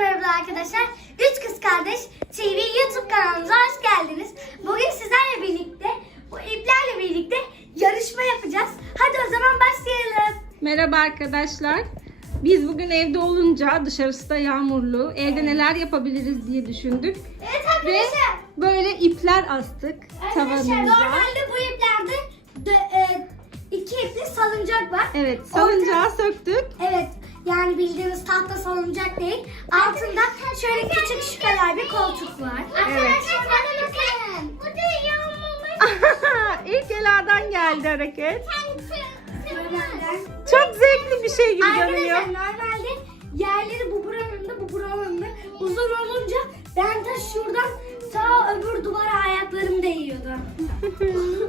merhaba arkadaşlar. Üç Kız Kardeş TV YouTube kanalımıza hoş geldiniz. Bugün sizlerle birlikte, bu iplerle birlikte yarışma yapacağız. Hadi o zaman başlayalım. Merhaba arkadaşlar. Biz bugün evde olunca dışarısı da yağmurlu. Evde neler yapabiliriz diye düşündük. Evet Ve arkadaşlar. böyle ipler astık tavanımıza. normalde bu iplerde de, e, iki ipli salıncak var. Evet salıncağı söktük. Evet yani bildiğiniz tahta salıncak değil. Altında şöyle küçük kadar bir koltuk var. Bakın. Bu da yağmurlu. İlk Ela'dan geldi hareket. Çok zevkli bir şey gibi görünüyor. Arkadaşlar normalde yerleri bu buranın bu buranın uzun olunca ben de şuradan ta öbür duvara ayaklarım değiyordu.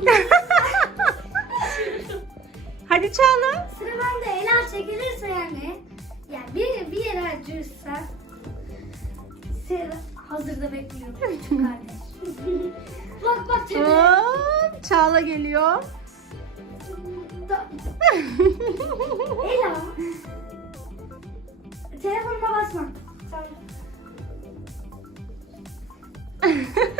Hadi Sıra bende Ela çekilirse yani. Yani bir, bir yere acırsa hazırda bekliyorum küçük kardeş. bak bak. Hop, Çağla geliyor. Da- Ela. Telefonuma basma. Sen...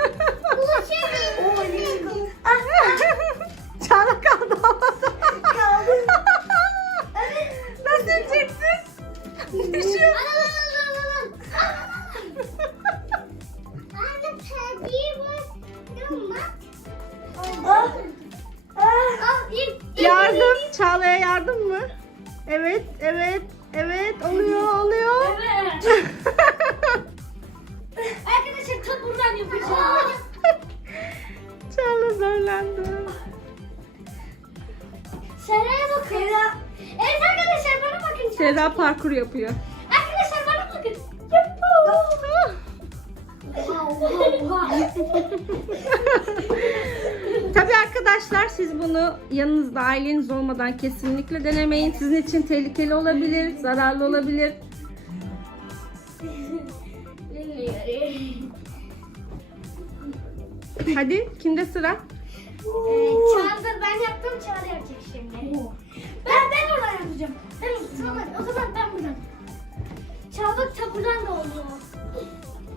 Düşüyor. Serra parkur yapıyor. Arkadaşlar bana bakın. Tabii arkadaşlar siz bunu yanınızda aileniz olmadan kesinlikle denemeyin. Sizin için tehlikeli olabilir, zararlı olabilir. Hadi kimde sıra? Çağdır ben yaptım Çağdır yapacak tamam o zaman ben buradan. Çağdır ta buradan da oluyor.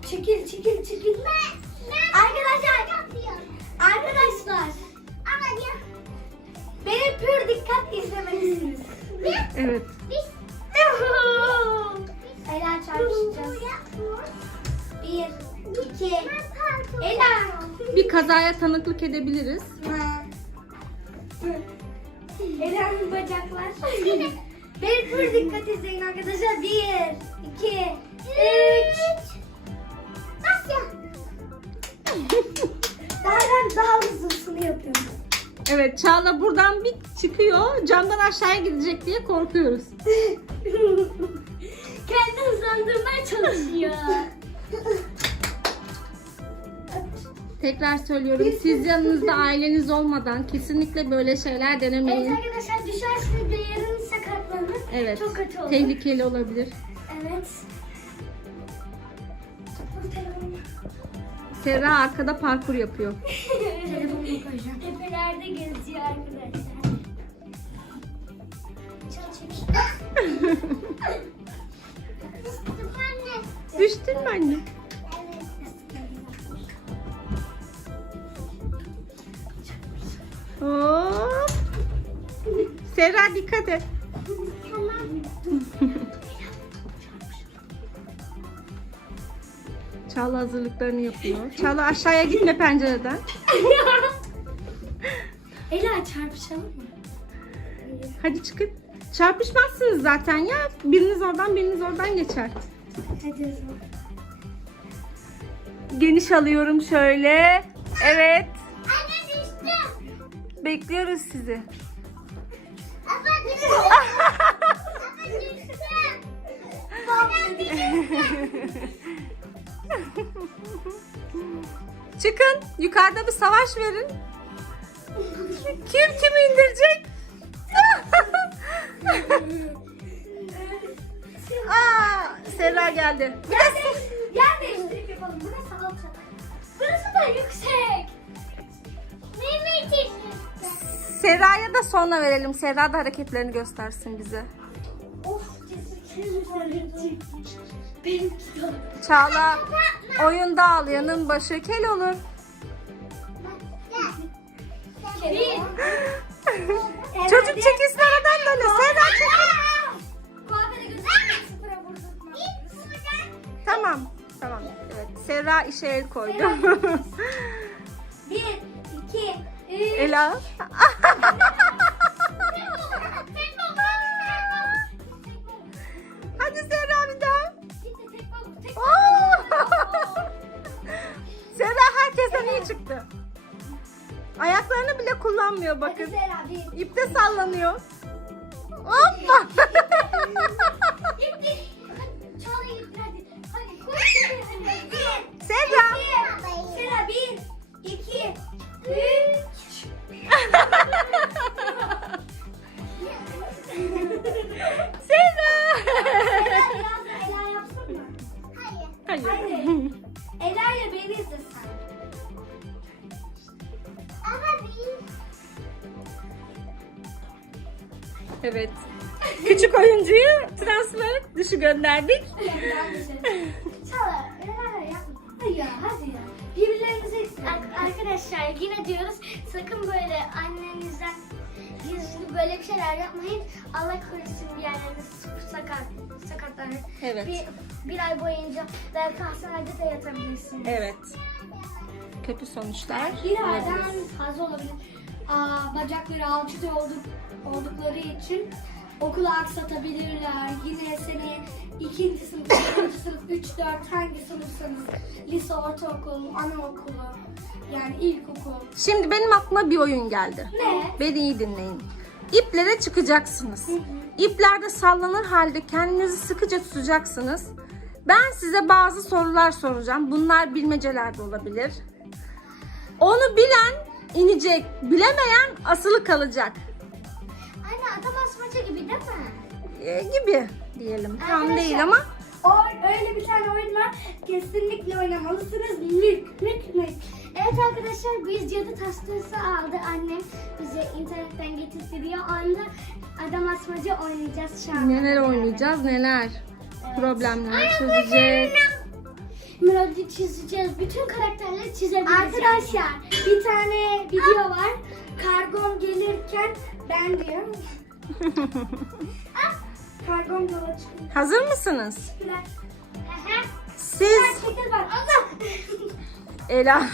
Çekil çekil çekil. Arkadaşlar. Arkadaşlar. Beni pür dikkat izlemelisiniz. Evet. Ela çarpışacağız. Bir, iki, Ela. Bir kazaya tanıklık edebiliriz. Ela'nın bacaklar. Pür dikkat izleyin arkadaşlar. Bir, iki, üç. Nasıl? Daha ben daha hızlısını yapıyorum. Evet Çağla buradan bir çıkıyor. Camdan aşağıya gidecek diye korkuyoruz. Kendi hızlandırmaya çalışıyor. Tekrar söylüyorum siz yanınızda aileniz olmadan kesinlikle böyle şeyler evet denemeyin. arkadaşlar bir yerin sakatlanır. Evet. Çok kötü olur. Tehlikeli olabilir. Evet. Serra arkada parkur yapıyor. Telefonumu koyacağım. Tepelerde geziyor arkadaşlar. Çal çek. Düştün mü anne? Hop. Serra dikkat et. Çağla hazırlıklarını yapıyor. Çağla aşağıya gitme pencereden. Ela çarpışalım mı? Hadi çıkın. Çarpışmazsınız zaten ya. Biriniz oradan biriniz oradan geçer. Hadi o zaman. Geniş alıyorum şöyle. Evet. Anne düştüm. Bekliyoruz sizi. Abla düştüm. Abla düştüm. Çıkın. Yukarıda bir savaş verin. Kim kimi indirecek? Aa, Serra geldi. Yer, değiş yer değiştirip yapalım. Burası alçak. Burası da yüksek. Mehmet Serra'ya da sonra verelim. Serra da hareketlerini göstersin bize. Of cesur. Çağla oyunda ağlayanın başı kel olur. Çocuk çekilsin aradan dönü. Serra çekil. Tamam. Tamam. Evet. Serra işe el koydu. Bir, iki, üç. Ela. Hadi Hadi bakın. İpte sallanıyor. Hoppa. Serra. Sera bir. iki, Üç. Evet. Küçük oyuncuyu transfer dışı gönderdik. Ya, hadi ya. Arkadaşlar yine diyoruz sakın böyle annenizden gizli böyle bir şeyler yapmayın. Allah korusun bir yerleriniz sakat, sakatlanır. Evet. Bir, bir ay boyunca belki hastanede de yatabilirsiniz. Evet. Kötü sonuçlar. Bir aydan fazla olabilir. Aa, bacakları alçıda olduk, oldukları için okulu aksatabilirler. Yine seni ikinci sınıf, üçüncü sınıf, üç, dört hangi sınıfsanız lise, ortaokul, anaokulu yani ilkokul. Şimdi benim aklıma bir oyun geldi. Ne? Beni iyi dinleyin. İplere çıkacaksınız. İplerde sallanır halde kendinizi sıkıca tutacaksınız. Ben size bazı sorular soracağım. Bunlar bilmeceler de olabilir. Onu bilen inecek, bilemeyen asılı kalacak. Anne atam asmaca gibi değil mi? Ee, gibi diyelim. Tam Arkadaşlar, değil ama O öyle bir tane oyun var. Kesinlikle oynamalısınız. Mük mük mük. Evet arkadaşlar biz cadı tastası aldı annem bize internetten getirtiyor. Onda adam asmaca oynayacağız şu an. neler oynayacağız neler. Problemler çözeceğiz. Melodi çizeceğiz. Bütün karakterleri çizebiliriz. Arkadaşlar bir tane video var. Kargom gelirken ben diyor. Kargom yola çıkıyor. Hazır mısınız? Siz. Ela.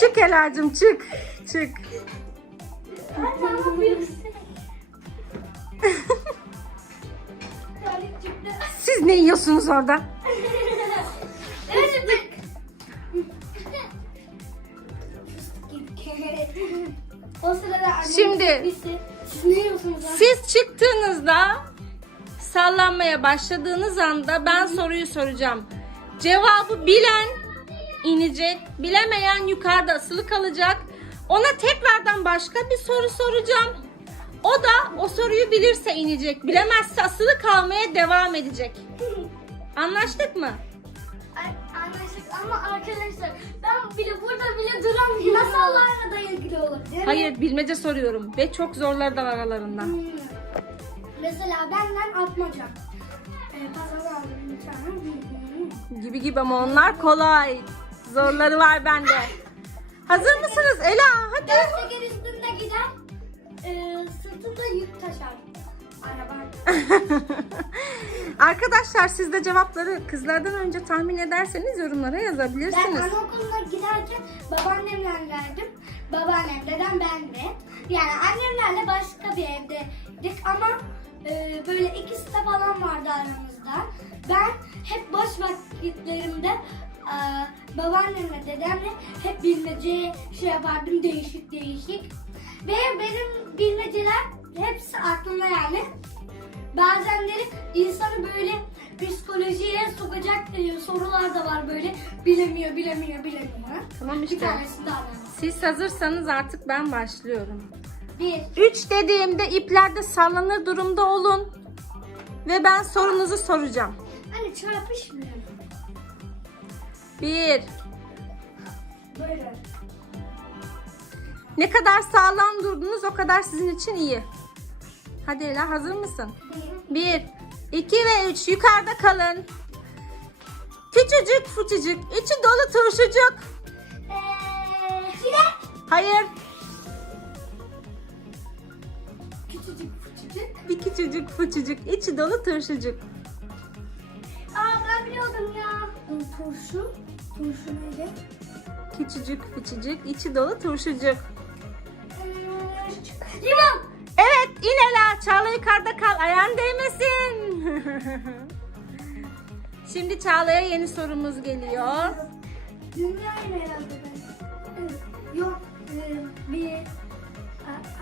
çık Ela'cığım çık. Çık. Siz ne yiyorsunuz orada? Şimdi- siz ne yiyorsunuz? lan? Siz çıktığınızda sallanmaya başladığınız anda ben soruyu soracağım. Cevabı bilen inecek, bilemeyen yukarıda asılı kalacak. Ona tekrardan başka bir soru soracağım. O da o soruyu bilirse inecek, bilemezse asılı kalmaya devam edecek. Anlaştık mı? Ama arkadaşlar ben bile burada bile duramıyorum. Masallarla da ilgili olur değil mi? Hayır, bilmece soruyorum ve çok zorları da var aralarında. Hmm. Mesela benden atmaca. Ee, pazar aldım bir tane. Gibi gibi ama onlar kolay. Zorları var bende. Hazır mısınız Ela? Hadi. Dört teker üstünde gider. Ee, sırtında yük taşar. Arkadaşlar siz de cevapları kızlardan önce tahmin ederseniz yorumlara Ben yazabilirsiniz. anaokuluna giderken babaannemle geldim. Babaannem, dedem, ben de. Yani annemlerle başka bir evdeydik ama e, böyle ikisi de falan vardı aramızda. Ben hep boş vakitlerimde e, babaannemle, dedemle hep bilmece şey yapardım değişik değişik. Ve benim bilmeceler hepsi aklımda yani. Bazenleri insanı böyle psikolojiye sokacak e, sorular da var böyle bilemiyor bilemiyor bilemiyor. Tamam Bir işte. tanesi daha var. Siz hazırsanız artık ben başlıyorum. Bir. 3 dediğimde iplerde sallanır durumda olun. Ve ben sorunuzu soracağım. Hani çarpışmıyor. 1. Böyle. Ne kadar sağlam durdunuz o kadar sizin için iyi. Hadi Ela hazır mısın? 1, 2 ve 3 yukarıda kalın. Küçücük fıçıcık, içi dolu turşucuk. Eee... Çilek. Hayır, Küçücük küçücük. bir küçücük fıçıcık, içi dolu turşucuk. Aa ben biliyordum ya. Turşu. Turşu neydi? Küçücük fıçıcık, içi dolu turşucuk. Ee, Limon. İn Ela. Çağla yukarıda kal, ayağın değmesin. Şimdi Çağla'ya yeni sorumuz geliyor. Dünya ile herhalde ben. Yok. ee, Bir.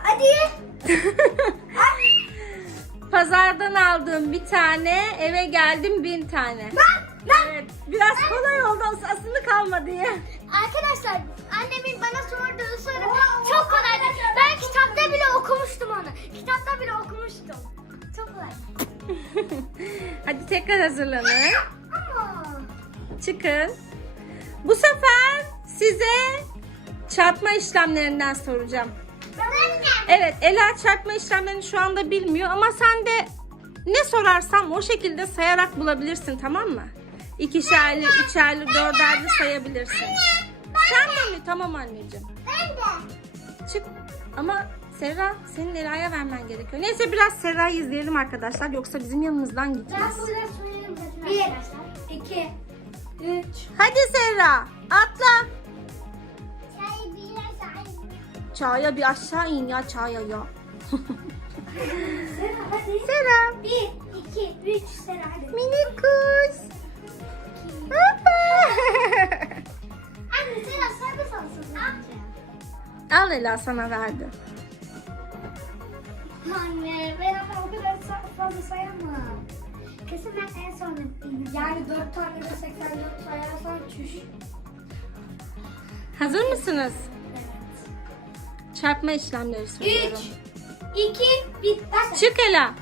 Hadi. Pazardan aldığım bir tane, eve geldim bin tane. Evet, biraz kolay oldu aslında kalma diye. Arkadaşlar annemin bana sorduğu soru çok kolaydı. Ben okumuştum onu. Kitapta bile okumuştum. Çok kolay. Hadi tekrar hazırlanın. Ama. Çıkın. Bu sefer size çarpma işlemlerinden soracağım. Ben Evet, Ela çarpma işlemlerini şu anda bilmiyor ama sen de ne sorarsam o şekilde sayarak bulabilirsin tamam mı? İkişerli, üçerli, dörderli sayabilirsin. Sen de mi? Tamam anneciğim. Ben de. Çık. Ama Serra senin Ela'ya vermen gerekiyor. Neyse biraz Serra'yı izleyelim arkadaşlar yoksa bizim yanımızdan Ben gitmez. burada söyleyeyim zaten Bir, iki, üç. Hadi Serra atla. Çay bir çay. Çağya bir aşağı in ya Çağya ya. Sera hadi. Serra. Bir, iki, üç. Sera hadi. Minik kuş. Hoppa. Anne Sera sen de sansın. Al Ela sana verdi. Anne ben ama o kadar fazla sayamam. Kesin ben en son. Yani dört tane de 84 sayarsan çüş. Hazır mısınız? Evet. Çarpma işlemleri söylüyorum. Üç, iki, bir. Başla. Çık Ela.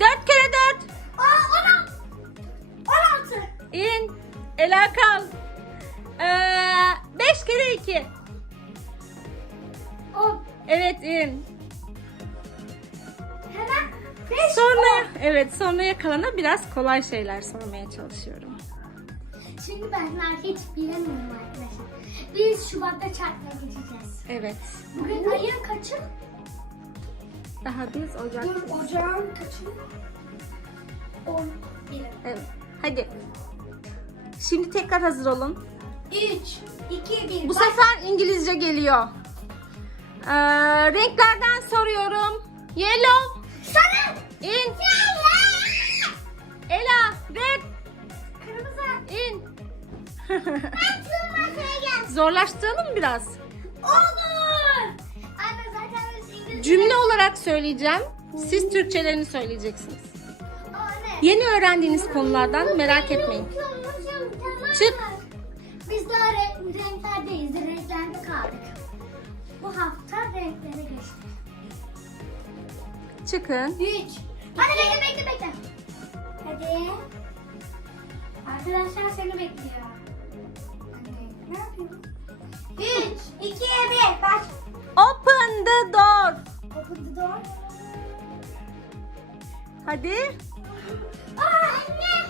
Dört kere dört. Aa, on altı. On altı. İn. Ela kal. Ee, beş kere iki. On. Evet in. Sonra evet sonraya kalana biraz kolay şeyler sormaya çalışıyorum. Şimdi benler hiç bilemiyorum arkadaşlar. Biz Şubat'ta çarpmaya geçeceğiz. Evet. Bugün ayın kaçı? Daha biz Ocak. Dur ocağın kaçı? 11. Evet. Hadi. Şimdi tekrar hazır olun. 3, 2, 1. Bu sefer İngilizce geliyor. Ee, renklerden soruyorum. Yellow. Sarı. In. Ela. Red. Kırmızı. In. Ben tırmakaya gel. Zorlaştıralım biraz? Olur. Anne zaten İngilizce. Cümle olarak söyleyeceğim. Siz Türkçelerini söyleyeceksiniz. Anne. Yeni öğrendiğiniz konulardan merak etmeyin. Çık. Biz daha re- renklerdeyiz. Renklerde kaldık. Bu hafta renklere geçtik. Çıkın. 3. Hadi bekle bekle bekle. Hadi. Arkadaşlar seni bekliyor. Ne yapıyorsun? 3, 2, 1, baş. Open the door. Open the door. Hadi. Aa, anne.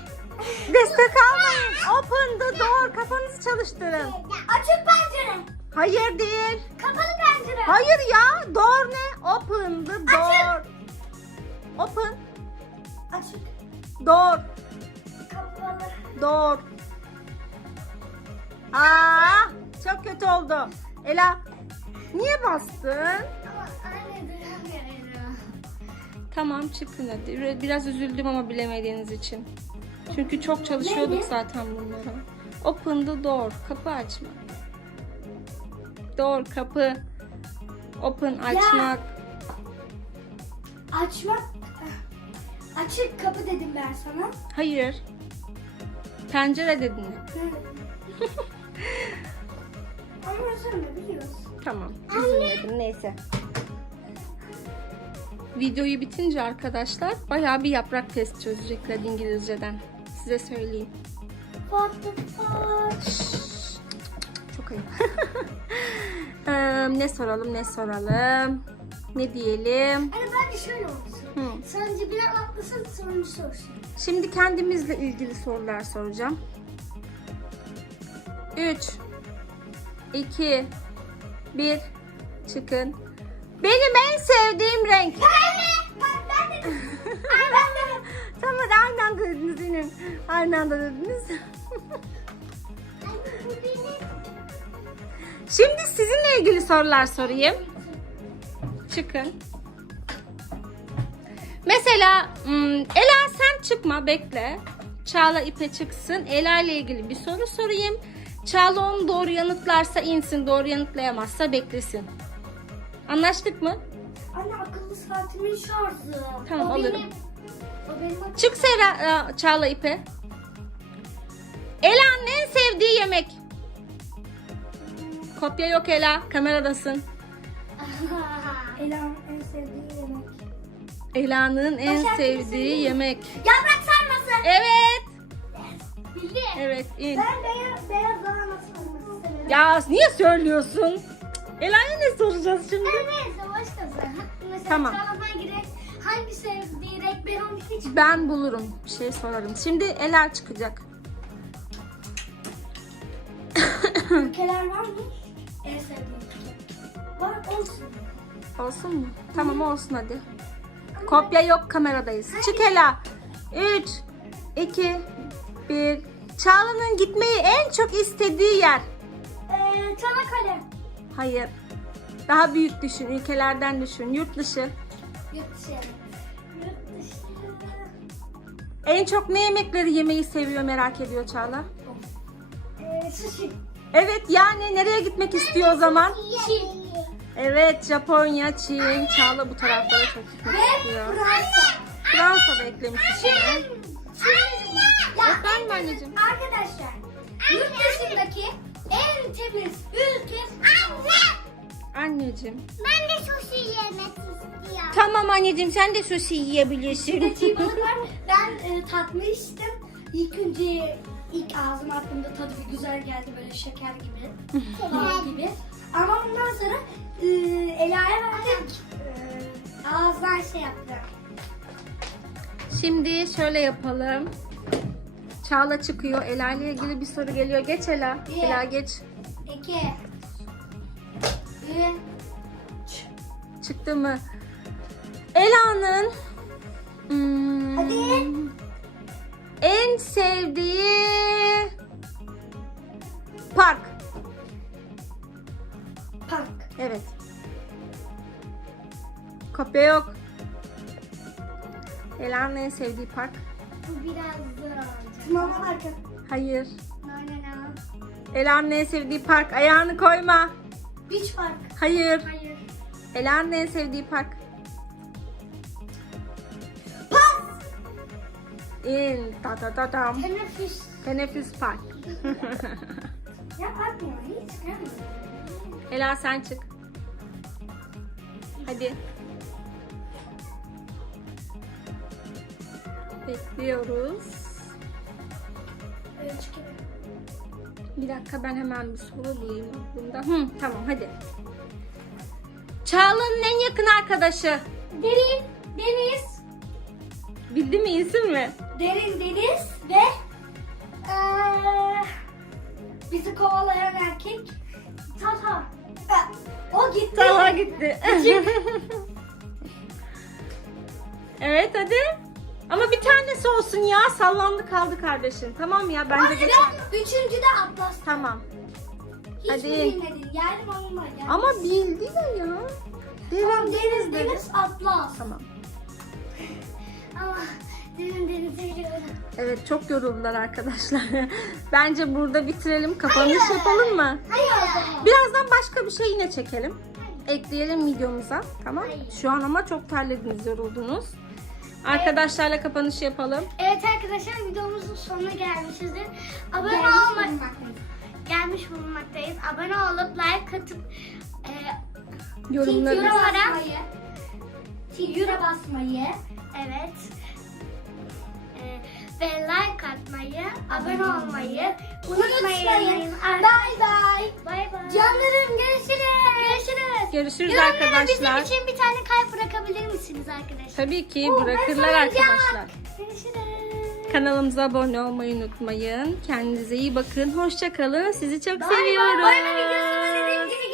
Destek almayın. Open the door. Kafanızı çalıştırın. Açık pencere. Hayır değil. Kapalı pencere. Hayır ya. Door ne? Open the door. Open. Açık. Door. Kapalı. Door. Aa, çok kötü oldu. Ela, niye bastın? Ama anne duramıyorum. Tamam çıkın hadi. Biraz üzüldüm ama bilemediğiniz için. Çünkü çok çalışıyorduk zaten bunlara. Open the door. Kapı açmak. Door kapı. Open açmak. Açmak. Açık kapı dedim ben sana. Hayır. Pencere dedin. Ama de biliyorsun. Tamam. Üzülmedim neyse. Videoyu bitince arkadaşlar bayağı bir yaprak test çözecekler İngilizceden. Size söyleyeyim. What the fuck? Çok ayıp. Eee, ne soralım ne soralım. Ne diyelim. Hani bence şöyle olsun. Hı. Sence bilen atlasın sonuncu sorsun. Şimdi kendimizle ilgili sorular soracağım. 3 2 1 Çıkın. Benim en sevdiğim renk. tamam hadi aynı anda dediniz. Aynı anda dediniz. Şimdi sizinle ilgili sorular sorayım. Çıkın. Mesela hmm, Ela sen çıkma bekle. Çağla ipe çıksın. Ela ile ilgili bir soru sorayım. Çağla onu doğru yanıtlarsa insin. Doğru yanıtlayamazsa beklesin. Anlaştık mı? Anne akıllı saatimin şarjı. Tamam, o alırım. Benim, o benim akıllı Çık Sera, e, Çağla ipe. Ela'nın en sevdiği yemek. Kopya yok Ela. Kameradasın. Ela'nın en sevdiği. Ela'nın en Başak sevdiği yemek. Yaprak sarması. Evet. Bildi. Evet. in. Ben beyaz, beyaz lahana sarması severim. Ya niye söylüyorsun? Ela'ya ne soracağız şimdi? Neyse başkası. Mesela Tamam. Çağla'dan gire hangi sevdiği renk ben onu hiç Ben bulurum. Bir şey sorarım. Şimdi Ela çıkacak. ülkeler var mı? En sevdiğim ülke. Var olsun. Olsun mu? Tamam olsun hadi. Kopya yok kameradayız. Çık Ela. 3, 2, 1. Çağla'nın gitmeyi en çok istediği yer. Ee, Çanakkale. Hayır. Daha büyük düşün. Ülkelerden düşün. Yurt dışı. Yurt dışı. Yurt dışı. En çok ne yemekleri yemeyi seviyor merak ediyor Çağla. Ee, sushi. Evet yani nereye gitmek istiyor o zaman? Çin. Evet Japonya, Çin. Çağla bu taraflara çok gitmek istiyor. Fransa. Fransa'da eklemiş içine. Efendim anneciğim? Arkadaşlar, yurt dışındaki en temiz ülke anne. Anneciğim. Ben de sushi yemek istiyorum. Tamam anneciğim sen de sushi yiyebilirsin. Ben e, tatmıştım. İlk önce ilk ağzıma attığımda tadı bir güzel geldi böyle şeker gibi. bal gibi. Ama ondan sonra e, Ela'ya verdik. E, ağızdan şey yaptı. Şimdi şöyle yapalım. Çağla çıkıyor. Ela ile ilgili bir soru geliyor. Geç Ela. Bir. Ela geç. İki. Bir. Çıktı mı? Ela'nın hmm, Hadi. en sevdiği Evet. Kopya yok. Ela'nın en sevdiği park. Bu biraz zor olacak. Mama Parkı. Hayır. No no no. Ela'nın en sevdiği park. Ayağını koyma. Beach Park. Hayır. Hayır. Ela'nın en sevdiği park. Pas. In. Ta ta ta tam. Teneffüs. Teneffüs park. Ya bakma hiç gelmiyor. Ela sen çık. Hadi. Bekliyoruz. Bir dakika ben hemen bir soru bulayım aklımda. Hı, tamam hadi. Çağla'nın en yakın arkadaşı. Derin deniz. Bildi mi isim mi? Derin deniz ve eee bizi kovalayan erkek Tata. O gitti. Talha gitti. evet hadi. Ama bir tanesi olsun ya. Sallandı kaldı kardeşin. Tamam ya bence Hayır, geçer. Üçüncü de Atlas. Tamam. Hiç Hadi. bilmedin. Yani. Yani. Ama bildi de ya. Tamam, Derin deniz dedi. deniz Atlas. Tamam. Ama deniz biliyorum. Evet çok yoruldular arkadaşlar. Bence burada bitirelim. Kapanış yapalım mı? Hayır. Birazdan başka bir şey yine çekelim. Ekleyelim videomuza. Tamam. Hayır. Şu an ama çok terlediniz, yoruldunuz. Arkadaşlarla kapanış yapalım. Evet arkadaşlar videomuzun sonuna gelmişizdir. Abone Gelmiş olmak bulunmaktayız. gelmiş bulunmaktayız. Abone olup like atıp e, Yorumları. Yorum- Yorumlara- basmayı, evet ve like atmayı, abone olmayı unutmayın. Bay bay. Bay bay. Canlarım görüşürüz. Görüşürüz. Görüşürüz Yorumlara arkadaşlar. bizim için bir tane kalp bırakabilir misiniz arkadaşlar? Tabii ki Oo, ben bırakırlar arkadaşlar. Görüşürüz. Kanalımıza abone olmayı unutmayın. Kendinize iyi bakın. Hoşça kalın. Sizi çok Bay bay. seviyorum. Boyama videosu